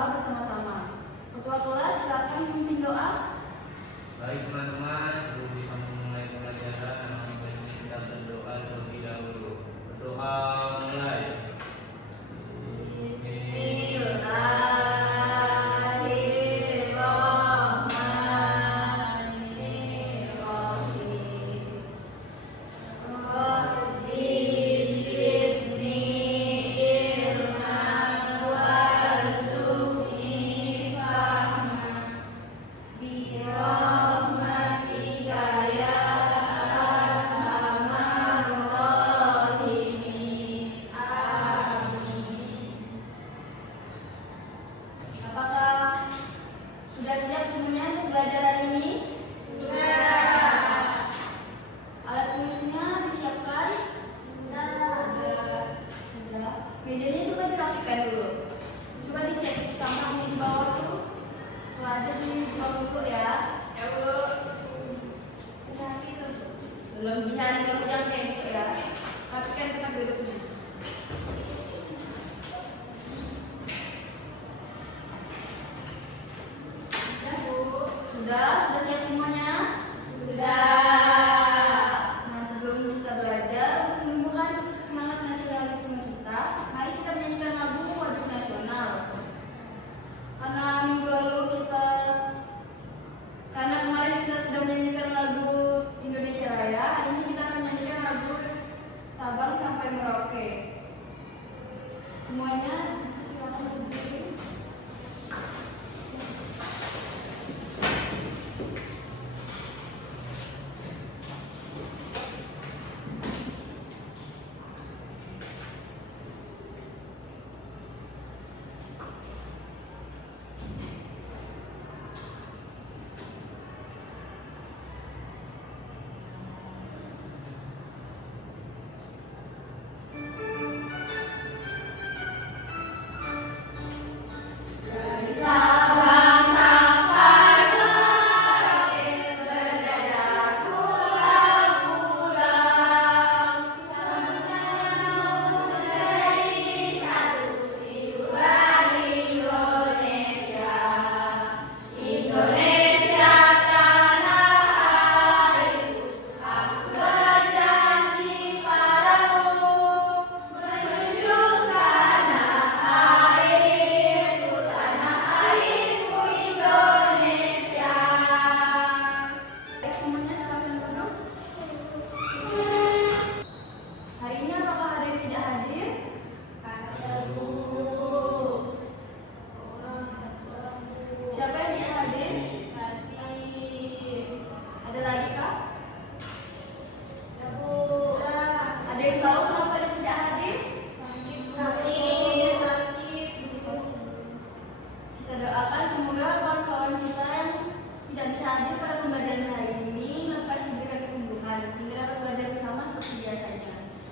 berdoa bersama-sama. Ketua kelas silakan memimpin doa. Baik teman-teman, sebelum kita memulai pelajaran, baiknya kita berdoa terlebih dahulu. Berdoa mulai. Apakah sudah siap semuanya untuk belajar hari ini? Sudah. Alat tulisnya disiapkan? Sudah. Mejanya coba dirapikan dulu. Coba dicek sampahnya di bawah tuh. Pelajar di bawah dulu ya. Ya Bu. Belum jihan, kamu jangan kayak gitu ya. Rapikan tempat duduknya. Sudah siap semuanya? Sudah. Nah, sebelum kita belajar untuk menumbuhkan semangat nasionalisme kita, mari kita menyanyikan lagu wajib nasional. Karena kemarin kita sudah menyanyikan lagu Indonesia Raya, hari ini kita akan menyanyikan lagu Sabang sampai Merauke. Semuanya silakan berdiri.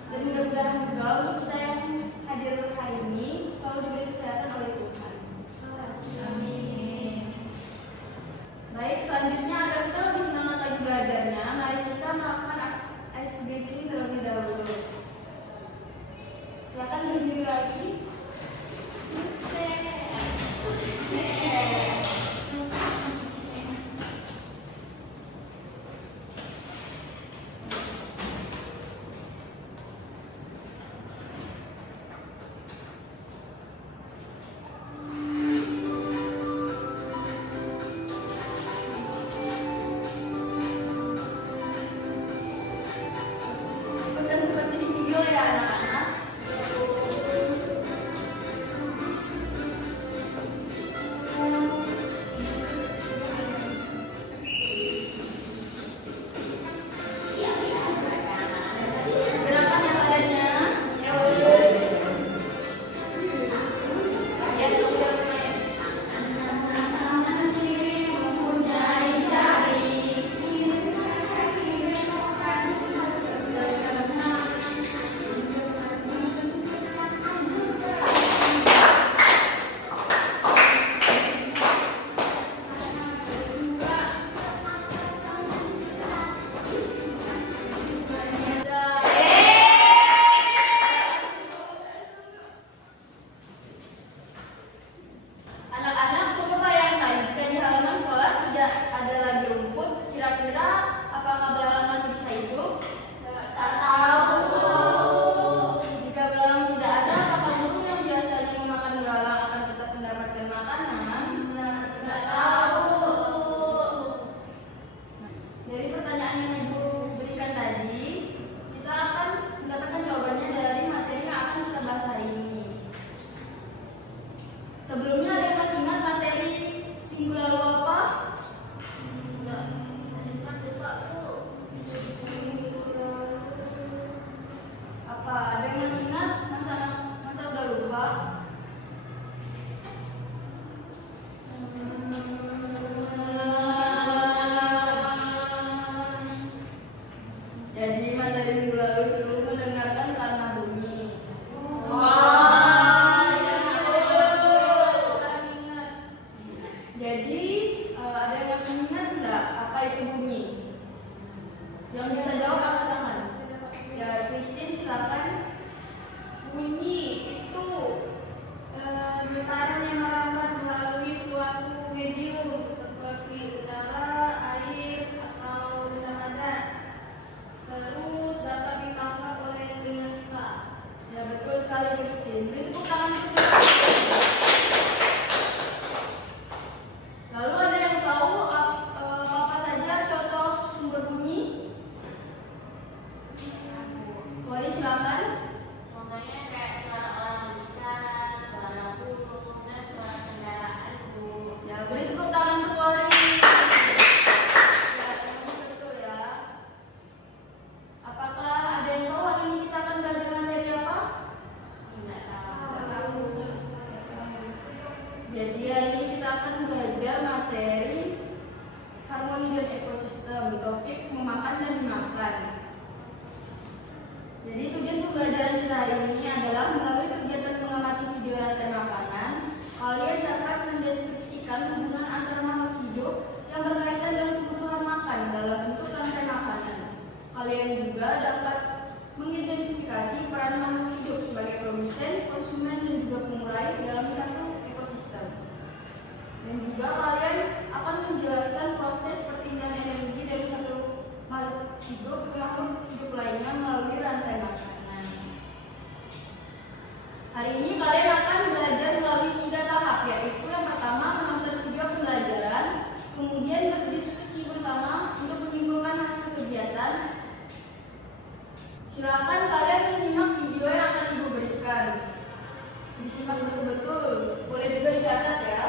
Dan mudah-mudahan juga untuk kita yang hadir hari ini selalu diberi kesehatan oleh Tuhan. Amin. Baik, selanjutnya agar kita lebih semangat lagi belajarnya, mari kita melakukan ice breaking terlebih dahulu. Silakan berdiri lagi. Jadi ada yang masih ingat nggak apa itu bunyi? Yang bisa jawab angkat tangan. Ya, Christine silakan. Bunyi itu getaran yang merambat melalui suatu medium seperti udara, air, atau benda padat. Terus dapat ditangkap oleh telinga kita. Ya, betul sekali Christine. Beri tepuk tangan. Lalu ada yang tahu apa saja contoh sumber bunyi? Kori silakan. Contohnya kayak suara orang berbicara, suara burung, dan suara kendaraan, Bu. Ya, beri tepuk tangan untuk Kori. Ya, betul ya. Apakah ada yang tahu hari ini kita akan belajar materi apa? Tidak Nggak tahu. tahu. Jadi hari ini kita akan belajar materi harmoni dan ekosistem, topik memakan dan dimakan. Jadi tujuan pembelajaran kita hari ini adalah melalui kegiatan mengamati video rantai makanan, kalian dapat mendeskripsikan hubungan antara makhluk hidup yang berkaitan dengan kebutuhan makan dalam bentuk rantai makanan. Kalian juga dapat mengidentifikasi peran makhluk hidup sebagai produsen, konsumen, dan juga pengurai dalam satu ekosistem. Dan juga kalian akan menjelaskan proses perpindahan energi dari satu makhluk hidup ke makhluk hidup lainnya melalui rantai makanan. Hari ini kalian akan belajar melalui 3 tahap, yaitu yang pertama menonton video pembelajaran, kemudian berdiskusi bersama untuk menyimpulkan hasil kegiatan. Silakan kalian menyimak video yang akan Ibu berikan. Disimak betul-betul, boleh juga dicatat ya.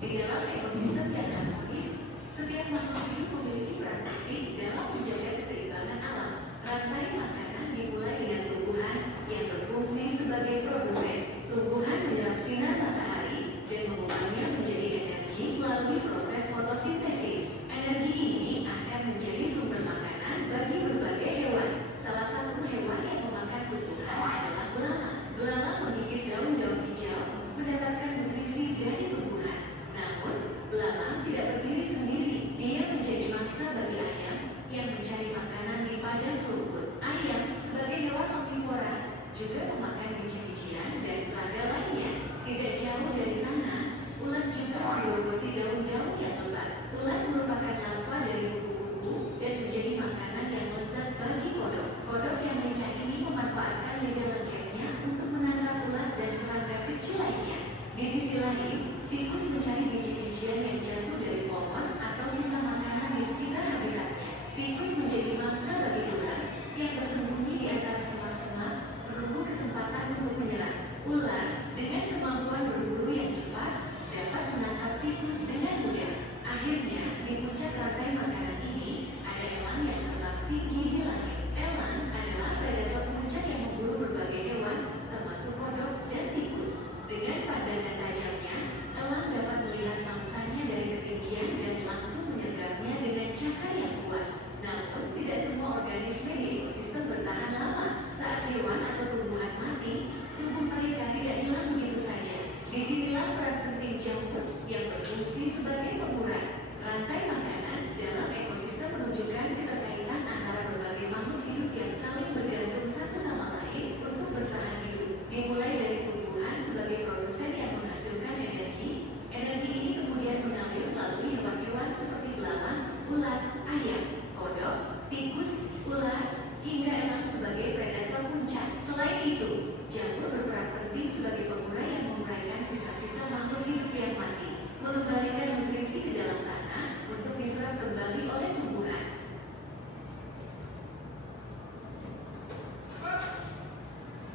Di dalam ekosistem yang harmonis, setiap makhluk hidup memiliki peran penting dalam menjaga keseimbangan alam. Rantai makanan dimulai dengan tumbuhan yang berfungsi sebagai produsen. Tumbuhan menyerap sinar matahari dan mengubahnya menjadi energi melalui proses fotosintesis. Energi ini akan menjadi sumber makanan bagi berbagai hewan. Salah satu hewan yang memakan tumbuhan adalah belalang. Belalang menggigit daun-daun hijau, mendapatkan nutrisi dari tumbuhan. Namun, belalang tidak berdiri sendiri. Dia menjadi mangsa bagi ayam yang mencari makanan di padang rumput. Ayam, sebagai hewan omnivora, juga memakan biji-bijian dan serangga lainnya. Tidak jauh dari sana, ulat juga menggerogoti daun-daun yang lebat. Ulat merupakan larva dari kupu-kupu dan menjadi makanan yang lezat bagi kodok. Kodok yang lincah ini memanfaatkan lidah lengketnya untuk menangkap ulat dan serangga kecil lainnya. Di sisi lain, tikus mencari biji-bijian yang jatuh dari pohon atau sisa makanan di sekitar habitatnya. Tikus menjadi mangsa bagi ular yang bersembunyi di antara semak-semak, menunggu kesempatan untuk menyerang. Ular dengan kemampuan berburu yang cepat dapat menangkap tikus dengan mudah. Akhirnya, di puncak rantai makanan ini ada elang yang terbang tinggi di langit. Elang adalah predator puncak yang memburu berbagai hewan, termasuk kodok dan tikus. Dengan pandangan tajamnya, elang dapat melihat mangsanya dari ketinggian dan langsung menyergapnya dengan cakar yang kuat. Namun, tidak semua organisme di ekosistem bertahan lama. Saat hewan atau tumbuhan mati, tubuh mereka tidak hilang begitu saja. Disinilah peran penting jamur yang berfungsi sebagai pengurai. Rantai makanan dalam ekosistem menunjukkan keterkaitan antara berbagai makhluk hidup yang saling bergantung satu sama lain untuk bertahan hidup. Dimulai dari tumbuhan sebagai produsen yang menghasilkan energi. Energi ini kemudian mengalir melalui hewan-hewan seperti belalang, ulat, ayam, kodok, tikus, ular, hingga elang sebagai predator puncak. Selain itu, jamur berperan penting sebagai pengurai yang menguraikan sisa-sisa makhluk hidup yang mati, mengembalikan nutrisi ke dalam tanah untuk diserap kembali oleh tumbuhan.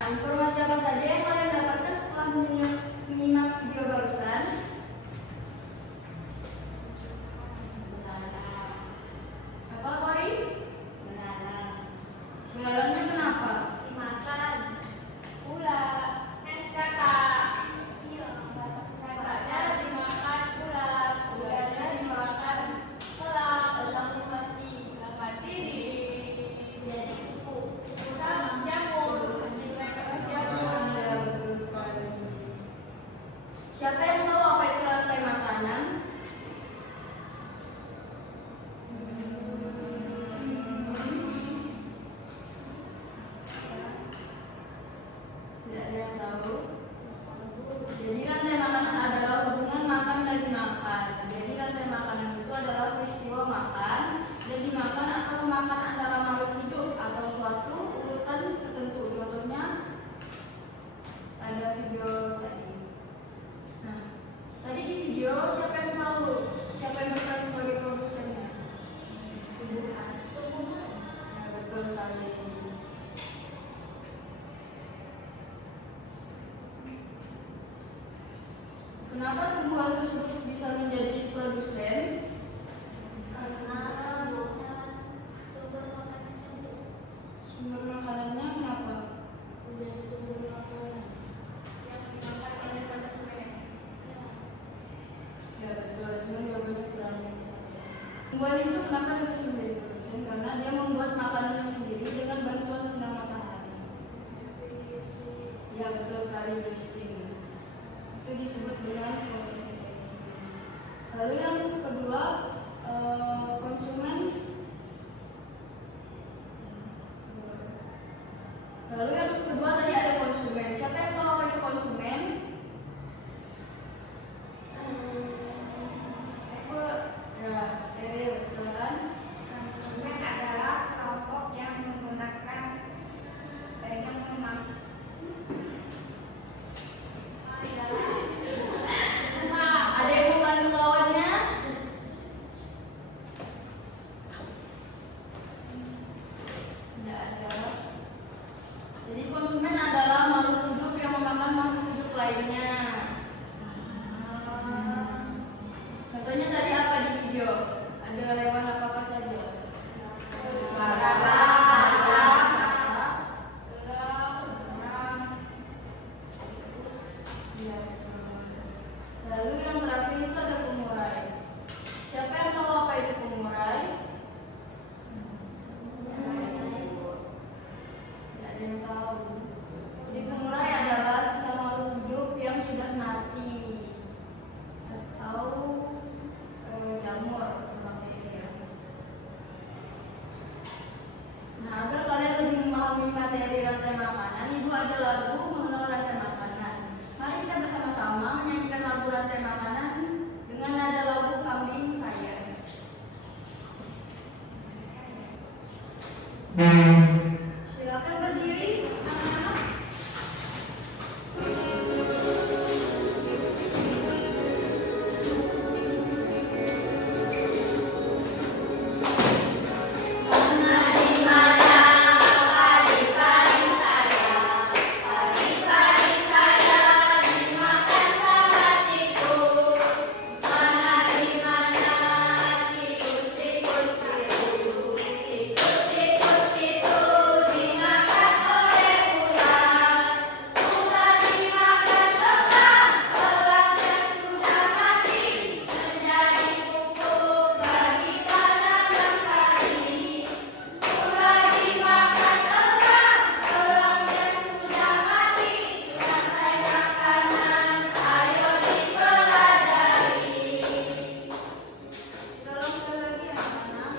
Informasi apa saja yang kalian dapatkan setelah menyimak video barusan? Apa, Kori? Segalanya kenapa? Dimakan. Ulat. Kakak. Iya, Kakaknya dimakan ulat. Ulatnya dimakan elang. Elangnya mati. Elang mati jadi kuku. Sama jamur. Jadi mereka Kenapa tumbuhan tersebut bisa menjadi produsen? Karena sumber makanannya itu Sumber makanannya kenapa? menjadi sumber makanan yang dimakan oleh konsumen. Ya betul, cuma jawabannya kurang tepat ya. Tumbuhan itu kenapa dia bisa menjadi produsen? Karena dia membuat makanannya sendiri dengan bantuan sinar matahari. Ya betul sekali, roasting. Itu disebut dengan fotosintesis. Lalu yang kedua, konsumen. Lalu yang kedua tadi ada konsumen. Siapa yang tahu apa itu konsumen? Ya, Eril, silakan. Konsumen adalah kelompok yang menggunakan yang Ada yang mau bantu lawannya? Tidak ada. Jadi konsumen adalah makhluk hidup yang memakan makhluk hidup lainnya. Contohnya tadi apa di video? Ada hewan apa saja? Iya, betul. Lalu yang terakhir itu ada pengurai. Siapa yang tahu apa itu pengurai? Tidak ada yang tahu. Jadi pengurai adalah sisa makhluk hidup yang sudah mati atau jamur atau bakteri ya. Nah, agar kalian lebih memahami materi rantai makanan, Ibu ada lagu mengenal rantai makanan. Mari kita bersama-sama menyanyikan lagu rantai makanan dengan nada lagu Kambing Saya. Silakan berdiri, anak-anak. Tolong sekali lagi anak-anak.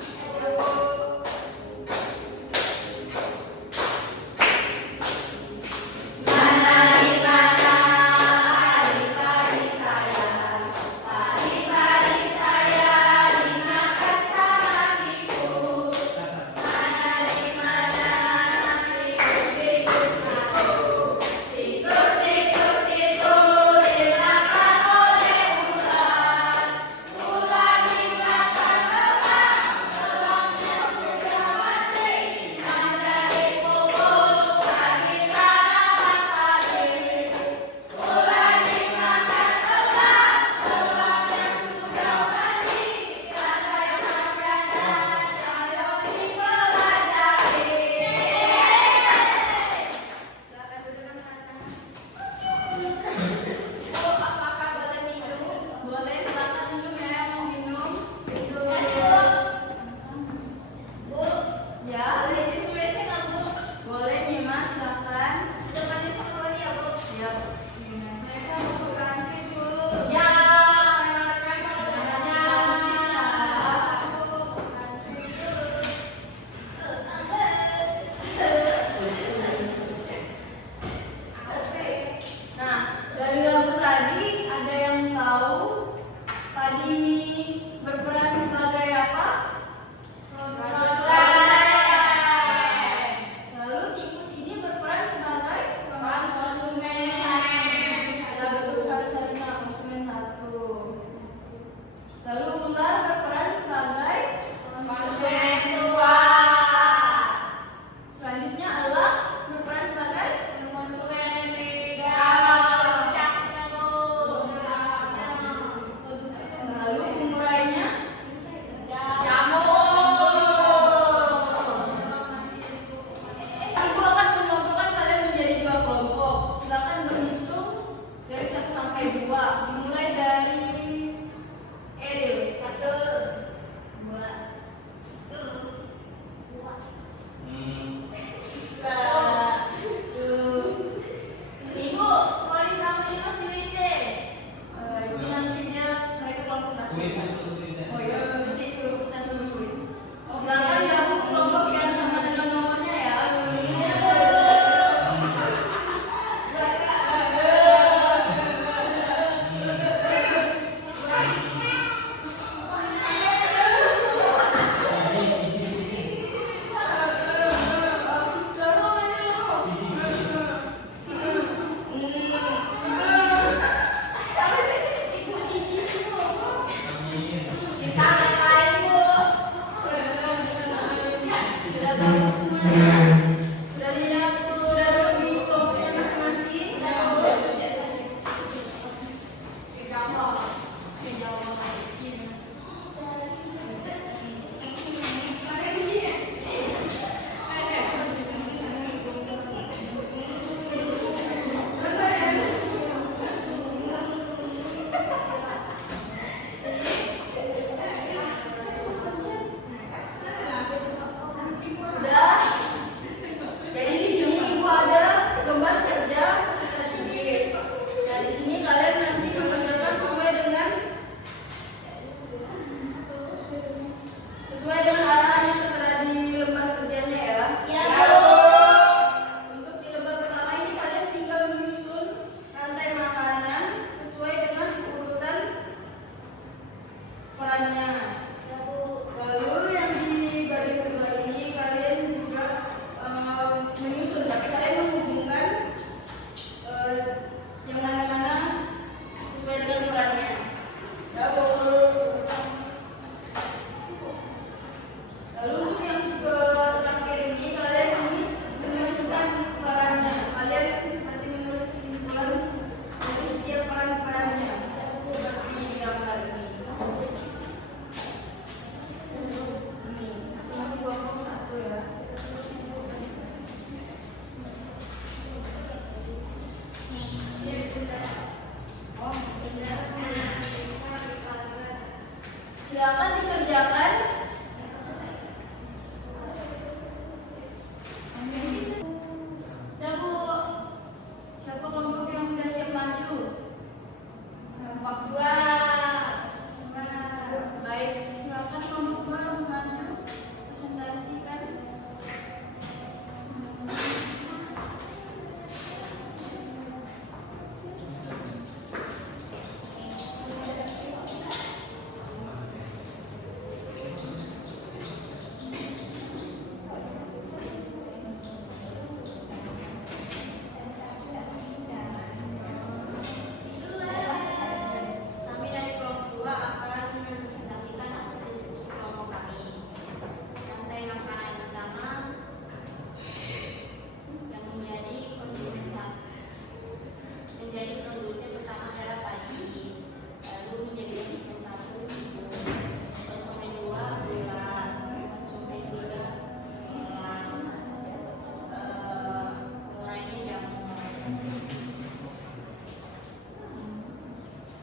Silakan duduk anak-anak. Apakah boleh minum? Boleh, silakan minum ya yang mau minum. Bu, ya. Boleh nih Mas, silakan. Siap. Mereka mau ganti dulu. Nah, dari lagu tadi ada yang tahu padi ini berperan sebagai apa? Lalu tikus ini berperan sebagai Konsumen.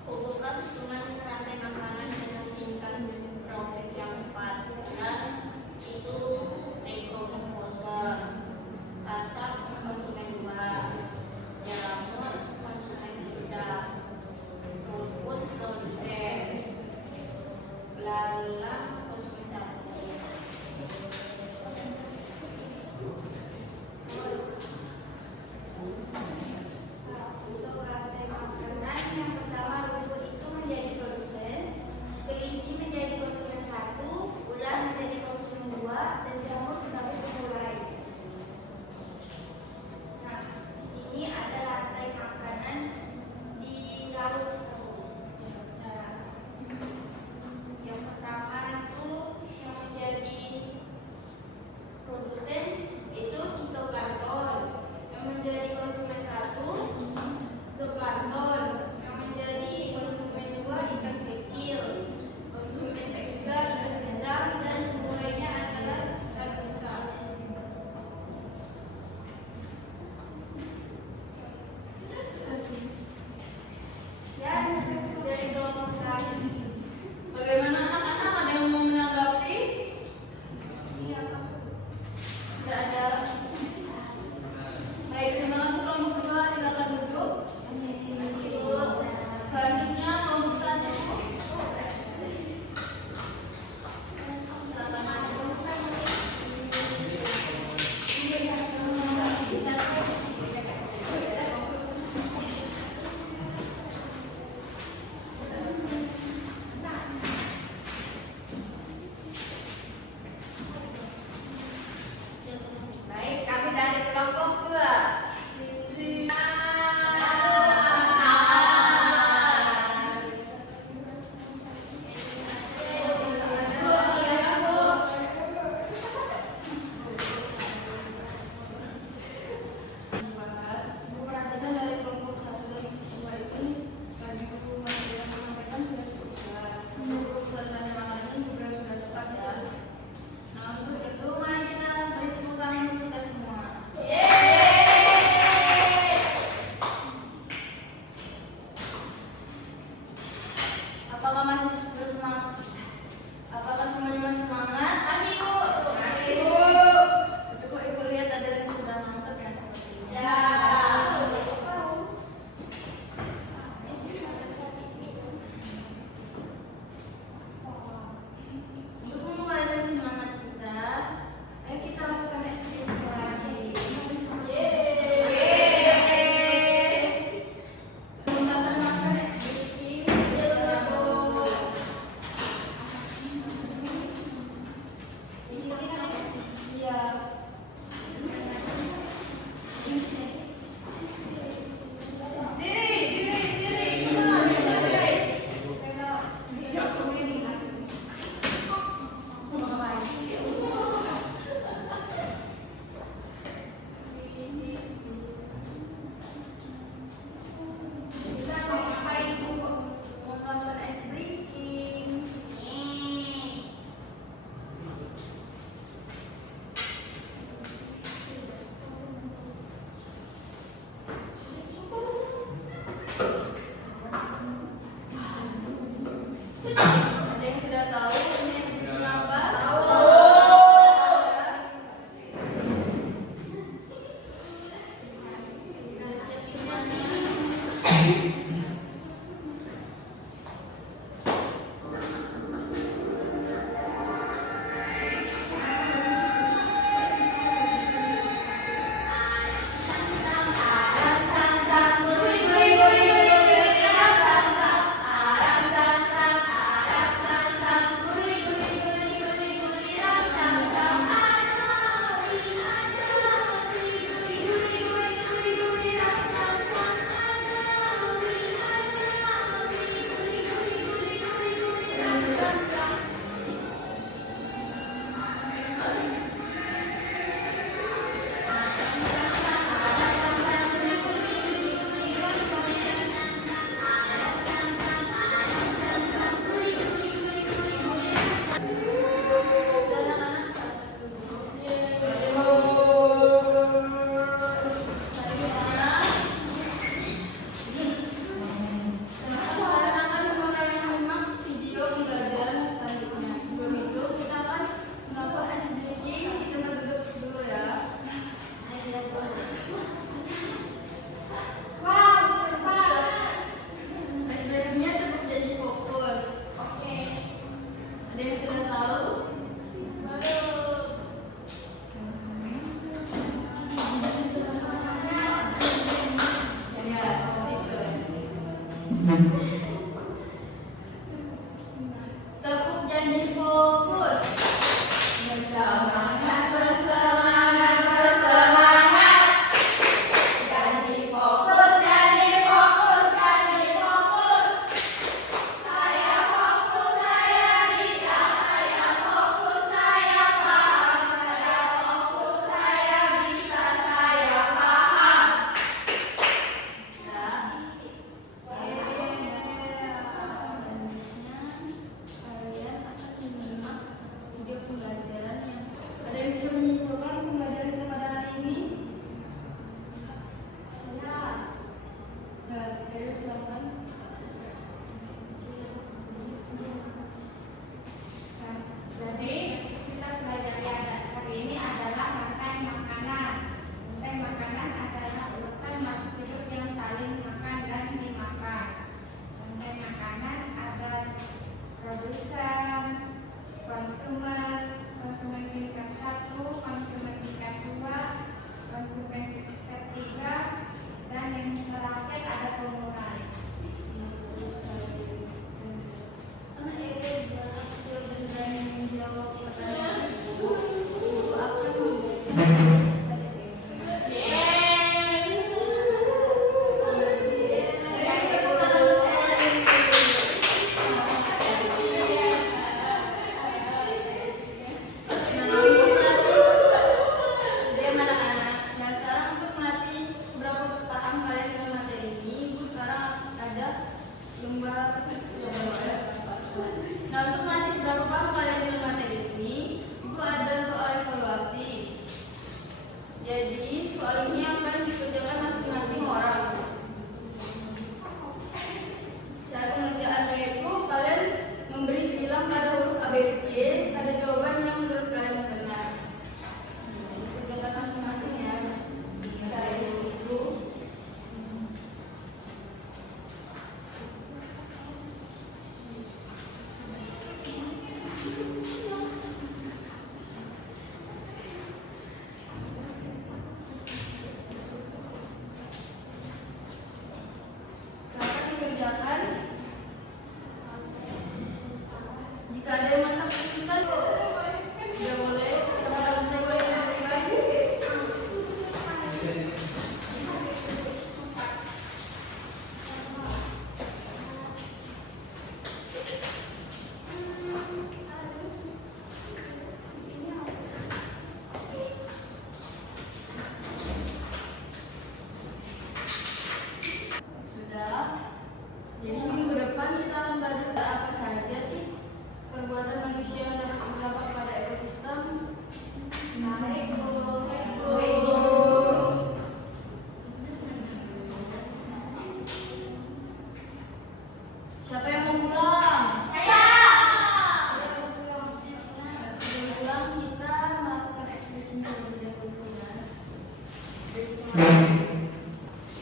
Kumpulkan susunan rantai makanan dengan tingkat progres yang tepat. Dan itu dekomposer, kata konsumen 2, Jalur konsumen 3, rumput produsen, belalang konsumen 1. Untuk rantai makanan yang pertama rumput itu menjadi produsen, kelinci menjadi konsumen 1, ular menjadi konsumen 2, dan jamur sebagai pemulai. Nah, di sini ada rantai makanan di laut. Nah, yang pertama itu yang menjadi produsen itu fitoplankton, yang menjadi konsumen 1 zooplankton, yang menjadi konsumen 2 ikan kecil, konsumen 3 ikan sedang, dan pemulainya adalah ikan besar. Dan dari kelompok terakhir, bagaimana anak-anak, ada yang mau menanggapi? Tidak ada. Baik, terima kasih kelompok 2, silakan duduk. Selanjutnya kelompok 1. Silakan maju. Baik, kami dari kelompok 2. Dibahas, perhatikan dari kelompok 1 dan 2 ini bagi guru materi yang menyampaikan sudah cukup jelas. Menurut rantai makanan ini juga sudah tepat ya. Nah, untuk itu mari kita beri tepuk tangan untuk kita semua. Apakah masih bersemangat? Apakah semuanya masih semangat? Masih, Bu. Masih, Bu. Coba Ibu lihat ada yang sudah mantap ya seperti ini. Ya. Untuk memulai semangat kita, ayo kita lakukan eksplorasi. Menggunakan makan eksplorasi. Iya. Melakukan ice breaking. Ada yang sudah tahu ini sebetulnya apa? Tepuk janji fokus. Bersemangat, bersemangat, bersemangat. Janji fokus, janji fokus, janji fokus. Saya fokus, saya bisa. Saya fokus, saya paham. Saya fokus, saya bisa. Saya paham. Kalian akan menyimak video pembelajaran yang ada yang bisa menyimpulkan pembelajaran kita pada hari ini. Jadi silakan. Jadi kita belajar hari ini adalah rantai makanan. Rantai makanan adalah urutan makhluk hidup yang saling makan dan dimakan. Rantai makanan ada produsen, konsumen, konsumen tingkat 1, konsumen tingkat 2, konsumen tingkat 3, dan yang terakhir ada pemulai. Anak Ere berhasil berani menjawab pertanyaan. Guru akan memberikan Nah, untuk melatih seberapa paham kalian dengan materi ini, itu ada soal evaluasi. Jadi, soal ini akan dikerjakan masing-masing orang. Cara pengerjaannya itu kalian memberi silang pada huruf A, B, C, ada jawaban yang menurut kalian benar. Dikerjakan masing-masing ya. Cara itu. Silakan dikerjakan. Jika ada yang merasa kesulitan, tidak boleh. Yang tidak bisa boleh memberikan. Sudah. Jadi minggu depan kita akan belajar apa saja sih perbuatan manusia yang dapat berdampak pada ekosistem. Baik, Bu. Siapa yang mau pulang? Saya. Sebelum pulang kita melakukan ekspresi terlebih dahulu ya.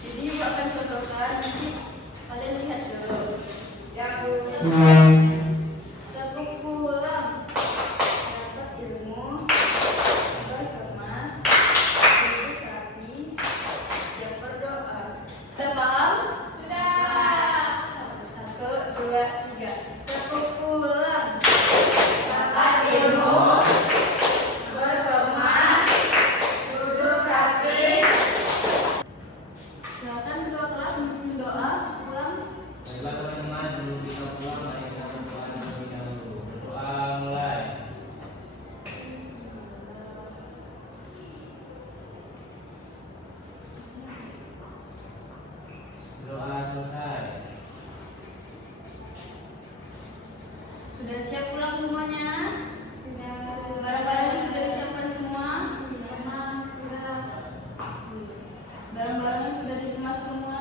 Jadi ibu akan contohkan, nanti kalian lihat dulu. Ya, Bu. Tepuk pulang, dapat ilmu, berkemas, hidup rapi, siap berdoa. Sudah paham? Sudah. 1, 2, 3. Tepuk pulang, dapat ilmu, berkemas, duduk rapi. Silakan ketua kelas memimpin doa pulang. Baiklah teman-teman, sebelum kita pulang, mari kita berdoa terlebih dahulu. Berdoa mulai. Doa selesai. Sudah siap pulang semuanya? Barang-barangnya sudah disiapkan semua? Barang-barangnya sudah dikemas semua?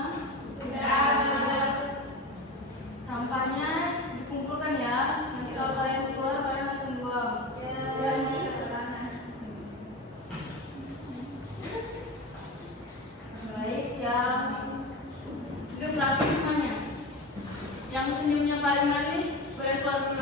Sampahnya dikumpulkan ya. Nanti kalau kalian keluar kalian langsung buang. Baik yang itu rapi semuanya. Yang senyumnya paling manis boleh keluar dulu.